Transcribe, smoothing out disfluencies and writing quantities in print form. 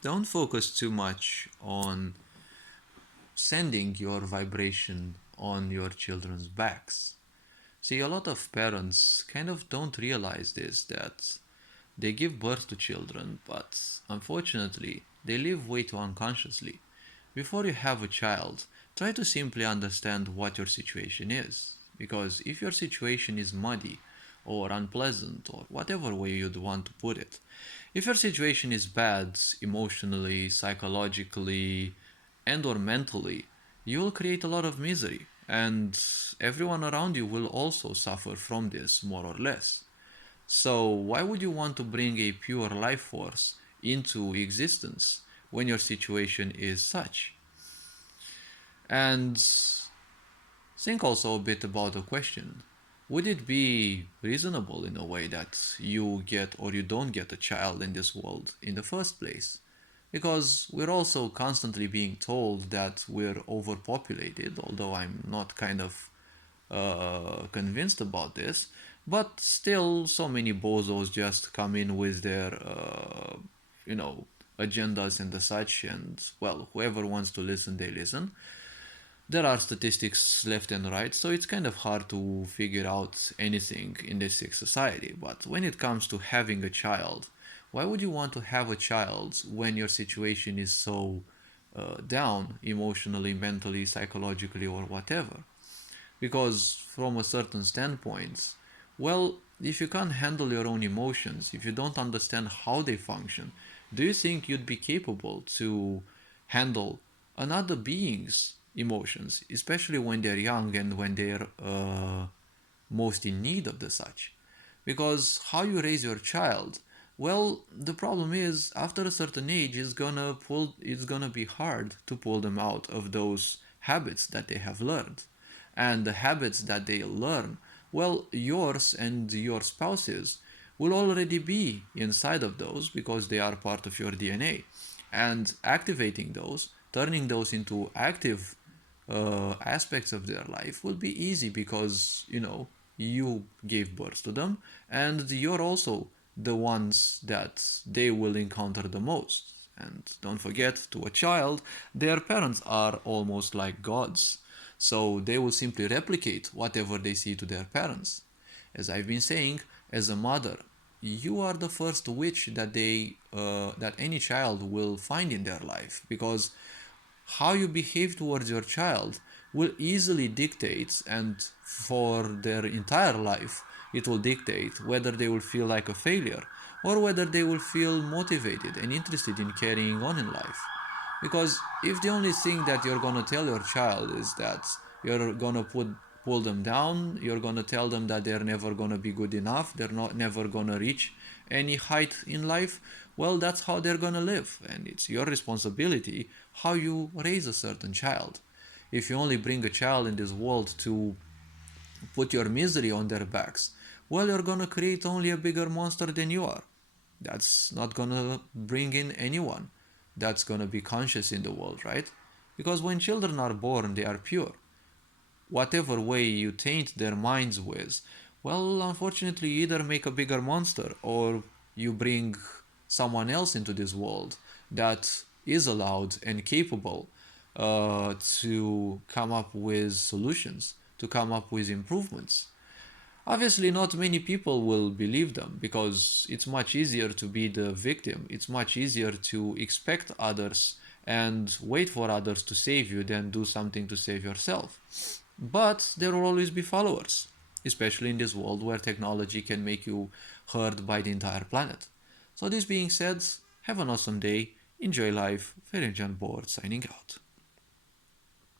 Don't focus too much on sending your vibration on your children's backs. See, a lot of parents kind of don't realize this, that they give birth to children, but unfortunately, they live way too unconsciously. Before you have a child, try to simply understand what your situation is. Because if your situation is muddy, or unpleasant, or whatever way you'd want to put it, if your situation is bad emotionally, psychologically, and or mentally, you will create a lot of misery, and everyone around you will also suffer from this more or less. So why would you want to bring a pure life force into existence when your situation is such? And think also a bit about the question. Would it be reasonable in a way that you get or you don't get a child in this world in the first place? Because we're also constantly being told that we're overpopulated, although I'm not kind of convinced about this. But still, so many bozos just come in with their, you know, agendas and the such, and well, whoever wants to listen, they listen. There are statistics left and right, so it's kind of hard to figure out anything in this sick society. But when it comes to having a child, why would you want to have a child when your situation is so down emotionally, mentally, psychologically, or whatever? Because from a certain standpoint, well, if you can't handle your own emotions, if you don't understand how they function, do you think you'd be capable to handle another being's emotions, especially when they're young and when they're most in need of the such? Because how you raise your child, well, the problem is after a certain age it's gonna be hard to pull them out of those habits that they have learned. And the habits that they learn, well, yours and your spouse's will already be inside of those because they are part of your DNA. And activating those, turning those into active aspects of their life will be easy because, you gave birth to them and you're also the ones that they will encounter the most. And don't forget, to a child, their parents are almost like gods. So they will simply replicate whatever they see to their parents. As I've been saying, as a mother, you are the first witch that any child will find in their life, because how you behave towards your child will easily dictate, and for their entire life it will dictate whether they will feel like a failure or whether they will feel motivated and interested in carrying on in life. Because if the only thing that you're gonna tell your child is that you're gonna pull them down, you're gonna tell them that they're never gonna be good enough, they're not never gonna reach any height in life, well, that's how they're gonna live, and it's your responsibility how you raise a certain child. If you only bring a child in this world to put your misery on their backs, well, you're gonna create only a bigger monster than you are. That's not gonna bring in anyone that's gonna be conscious in the world, right? Because when children are born, they are pure. Whatever way you taint their minds with, well, unfortunately, you either make a bigger monster or you bring someone else into this world that is allowed and capable to come up with solutions, to come up with improvements. Obviously, not many people will believe them because it's much easier to be the victim. It's much easier to expect others and wait for others to save you than do something to save yourself. But there will always be followers, especially in this world where technology can make you heard by the entire planet. So, this being said, have an awesome day, enjoy life. Ferenc Board signing out.